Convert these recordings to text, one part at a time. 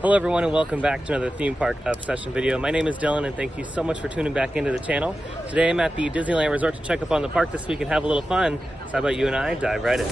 Hello everyone and welcome back to another theme park obsession video. My name is Dylan and thank you so much for tuning back into the channel. Today I'm at the Disneyland Resort to check up on the park this week and have a little fun. So how about you and I dive right in.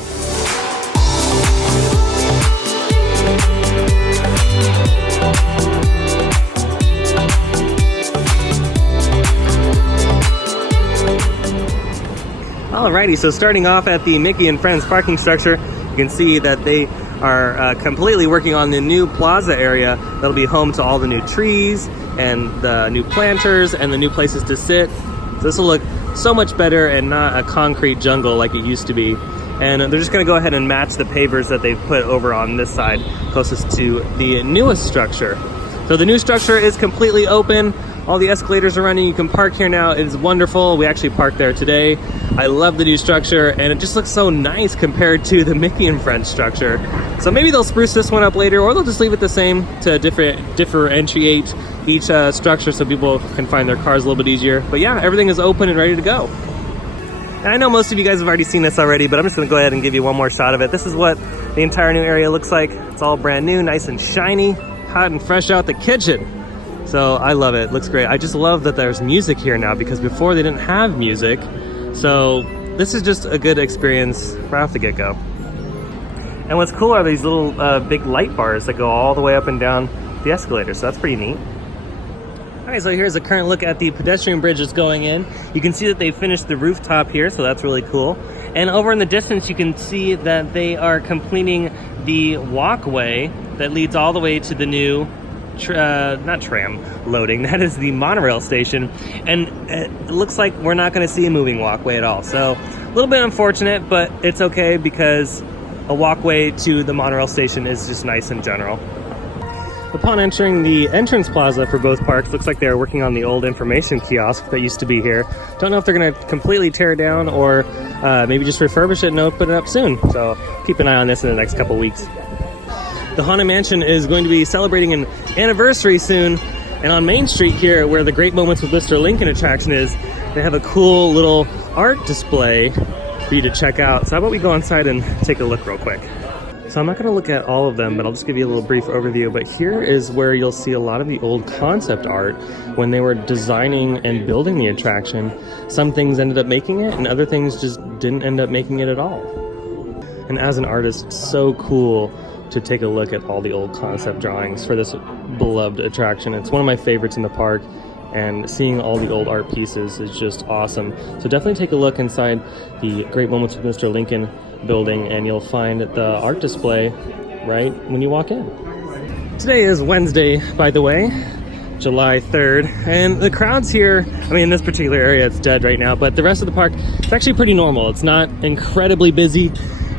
Alrighty, so starting off at the Mickey and Friends parking structure, you can see that they are completely working on the new plaza area that'll be home to all the new trees and the new planters and the new places to sit. So this will look so much better and not a concrete jungle like it used to be. And they're just going to go ahead and match the pavers that they've put over on this side closest to the newest structure. So the new structure is completely open. All the escalators are running. You can park here now. It is wonderful. We actually parked there today. I love the new structure and it just looks so nice compared to the Mickey and Friends structure. So maybe they'll spruce this one up later, or they'll just leave it the same to differentiate each structure so people can find their cars a little bit easier. But yeah, everything is open and ready to go. And I know most of you guys have already seen this already, but I'm just gonna go ahead and give you one more shot of it. This is what the entire new area looks like. It's all brand new, nice and shiny, hot and fresh out the kitchen. So I love it, looks great. I just love that there's music here now because before they didn't have music. So this is just a good experience right off the get-go. And what's cool are these little big light bars that go all the way up and down the escalator. So that's pretty neat. All right, so here's a current look at the pedestrian bridges going in. You can see that they finished the rooftop here, so that's really cool. And over in the distance, you can see that they are completing the walkway that leads all the way to the new not tram loading, that is the Monorail Station, and it looks like we're not going to see a moving walkway at all. So a little bit unfortunate, but it's okay because a walkway to the Monorail Station is just nice in general. Upon entering the entrance plaza for both parks, looks like they're working on the old information kiosk that used to be here. Don't know if they're going to completely tear it down or maybe just refurbish it and open it up soon. So keep an eye on this in the next couple weeks. The Haunted Mansion is going to be celebrating an anniversary soon, and on Main Street here, where the Great Moments with Mr. Lincoln attraction is, they have a cool little art display for you to check out. So how about we go inside and take a look real quick. So I'm not going to look at all of them, but I'll just give you a little brief overview. But here is where you'll see a lot of the old concept art when they were designing and building the attraction. Some things ended up making it, and other things just didn't end up making it at all. And as an artist, so cool to take a look at all the old concept drawings for this beloved attraction. It's one of my favorites in the park, and seeing all the old art pieces is just awesome. So definitely take a look inside the Great Moments with Mr. Lincoln building, and you'll find the art display right when you walk in. Today is Wednesday, by the way, July 3rd, and the crowds here, I mean, in this particular area it's dead right now, but the rest of the park, it's actually pretty normal. It's not incredibly busy,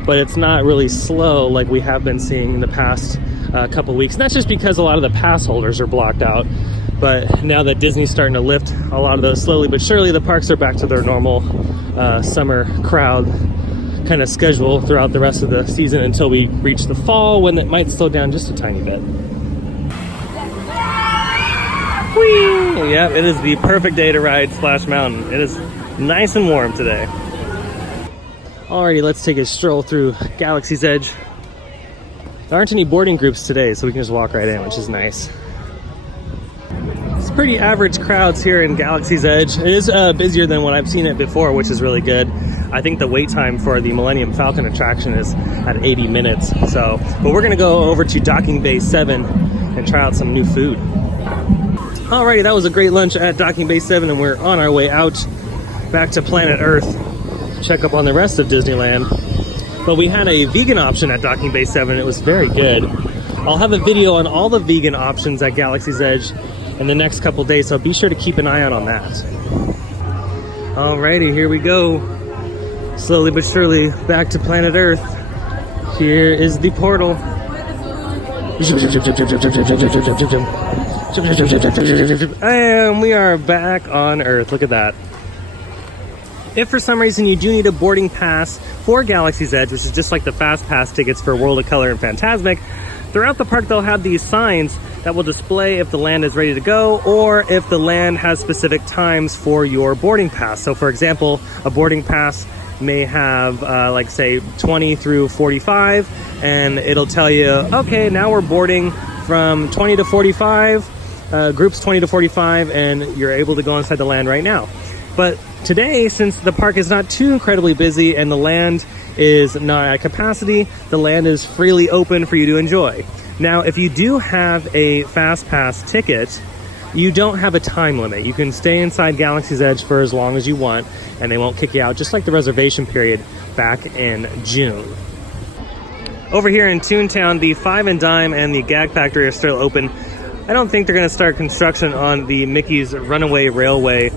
but it's not really slow like we have been seeing in the past couple weeks. And that's just because a lot of the pass holders are blocked out. But now that Disney's starting to lift a lot of those slowly but surely, the parks are back to their normal summer crowd kind of schedule throughout the rest of the season until we reach the fall, when it might slow down just a tiny bit. Whee! Yep, it is the perfect day to ride Splash Mountain. It is nice and warm today. Alrighty, let's take a stroll through Galaxy's Edge. There aren't any boarding groups today, so we can just walk right in, which is nice. It's pretty average crowds here in Galaxy's Edge. It is busier than what I've seen it before, which is really good. I think the wait time for the Millennium Falcon attraction is at 80 minutes. But we're gonna go over to Docking Bay 7 and try out some new food. Alrighty, that was a great lunch at Docking Bay 7, and we're on our way out back to planet Earth. Check up on the rest of Disneyland. But we had a vegan option at Docking Bay 7. It was very good. I'll have a video on all the vegan options at Galaxy's Edge in the next couple days, so be sure to keep an eye out on that. Alrighty, here we go. Slowly but surely back to planet Earth. Here is the portal. And we are back on Earth. Look at that. If for some reason you do need a boarding pass for Galaxy's Edge, which is just like the Fast Pass tickets for World of Color and Fantasmic, throughout the park they'll have these signs that will display if the land is ready to go or if the land has specific times for your boarding pass. So for example, a boarding pass may have like say 20 through 45, and it'll tell you, okay, now we're boarding from 20 to 45, groups 20 to 45, and you're able to go inside the land right now. But today, since the park is not too incredibly busy and the land is not at capacity, the land is freely open for you to enjoy. Now, if you do have a Fast Pass ticket, you don't have a time limit. You can stay inside Galaxy's Edge for as long as you want, and they won't kick you out, just like the reservation period back in June. Over here in Toontown, the Five and Dime and the Gag Factory are still open. I don't think they're going to start construction on the Mickey's Runaway Railway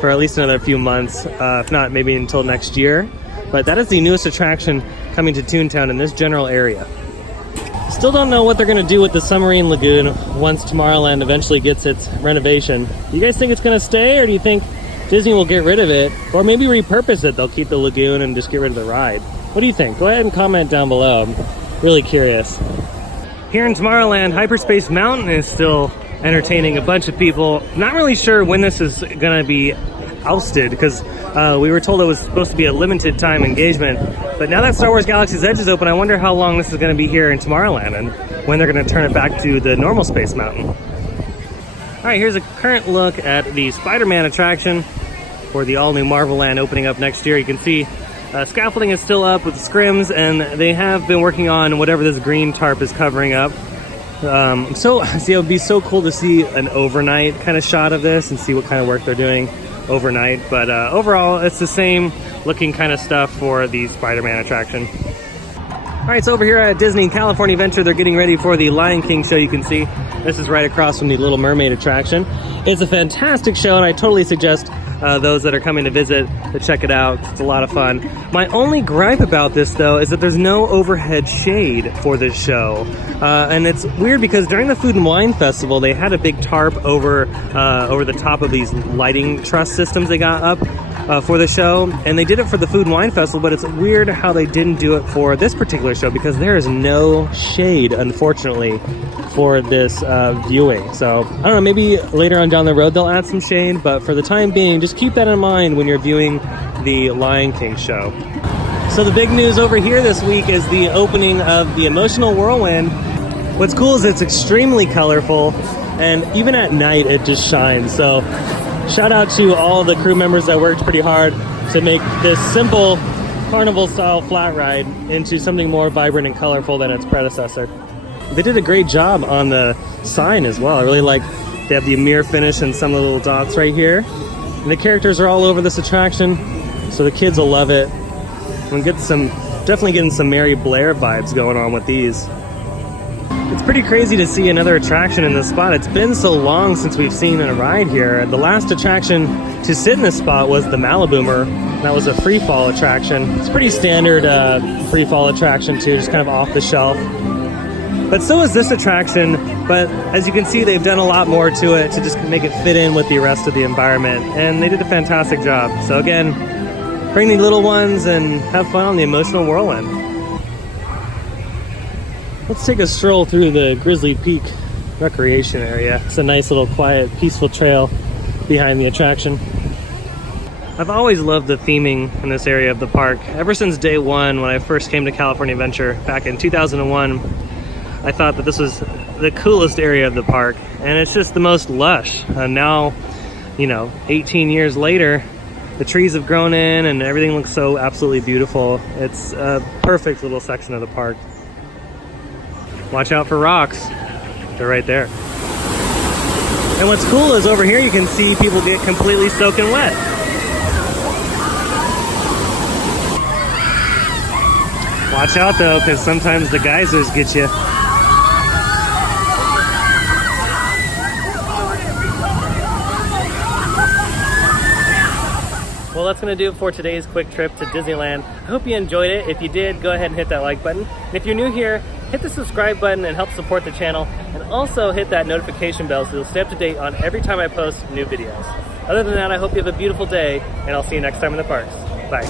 for at least another few months, if not maybe until next year. But that is the newest attraction coming to Toontown in this general area. Still don't know what they're going to do with the Submarine Lagoon once Tomorrowland eventually gets its renovation. Do you guys think it's going to stay, or do you think Disney will get rid of it, or maybe repurpose it? They'll keep the lagoon and just get rid of the ride. What do you think? Go ahead and comment down below. I'm really curious. Here in Tomorrowland, Hyperspace Mountain is still entertaining a bunch of people. Not really sure when this is going to be ousted, because we were told it was supposed to be a limited time engagement. But now that Star Wars Galaxy's Edge is open, I wonder how long this is going to be here in Tomorrowland and when they're going to turn it back to the normal Space Mountain. All right, here's a current look at the Spider-Man attraction for the all-new Marvel Land opening up next year. You can see scaffolding is still up with the scrims, and they have been working on whatever this green tarp is covering up. So see, it would be so cool to see an overnight kind of shot of this and see what kind of work they're doing overnight. But overall, it's the same looking kind of stuff for the Spider-Man attraction. All right, so over here at Disney California Adventure, they're getting ready for the Lion King show. You can see this is right across from the Little Mermaid attraction. It's a fantastic show, and I totally suggest those that are coming to visit to check it out. It's a lot of fun. My only gripe about this, though, is that there's no overhead shade for this show. And it's weird because during the Food and Wine Festival, they had a big tarp over the top of these lighting truss systems they got up for the show. And they did it for the Food and Wine Festival, but it's weird how they didn't do it for this particular show because there is no shade, unfortunately, for this viewing. So I don't know, maybe later on down the road they'll add some shade, but for the time being, just keep that in mind when you're viewing the Lion King show. So the big news over here this week is the opening of the Emotional Whirlwind. What's cool is it's extremely colorful, and even at night it just shines. So shout out to all the crew members that worked pretty hard to make this simple carnival style flat ride into something more vibrant and colorful than its predecessor. They did a great job on the sign as well. I really like they have the mirror finish and some of the little dots right here. And the characters are all over this attraction, so the kids will love it. And definitely getting some Mary Blair vibes going on with these. It's pretty crazy to see another attraction in this spot. It's been so long since we've seen a ride here. The last attraction to sit in this spot was the Maliboomer. That was a free fall attraction. It's pretty standard free fall attraction too, just kind of off the shelf. But so is this attraction, but as you can see, they've done a lot more to it to just make it fit in with the rest of the environment, and they did a fantastic job. So again, bring the little ones and have fun on the Emotional Whirlwind. Let's take a stroll through the Grizzly Peak recreation area. It's a nice little quiet, peaceful trail behind the attraction. I've always loved the theming in this area of the park. Ever since day one, when I first came to California Adventure back in 2001, I thought that this was the coolest area of the park, and it's just the most lush. And now, 18 years later, the trees have grown in and everything looks so absolutely beautiful. It's a perfect little section of the park. Watch out for rocks. They're right there. And what's cool is over here you can see people get completely soaking wet. Watch out though, because sometimes the geysers get you. Well, that's going to do it for today's quick trip to Disneyland. I hope you enjoyed it. If you did, go ahead and hit that like button. And if you're new here, hit the subscribe button and help support the channel. And also hit that notification bell so you'll stay up to date on every time I post new videos. Other than that, I hope you have a beautiful day, and I'll see you next time in the parks. Bye.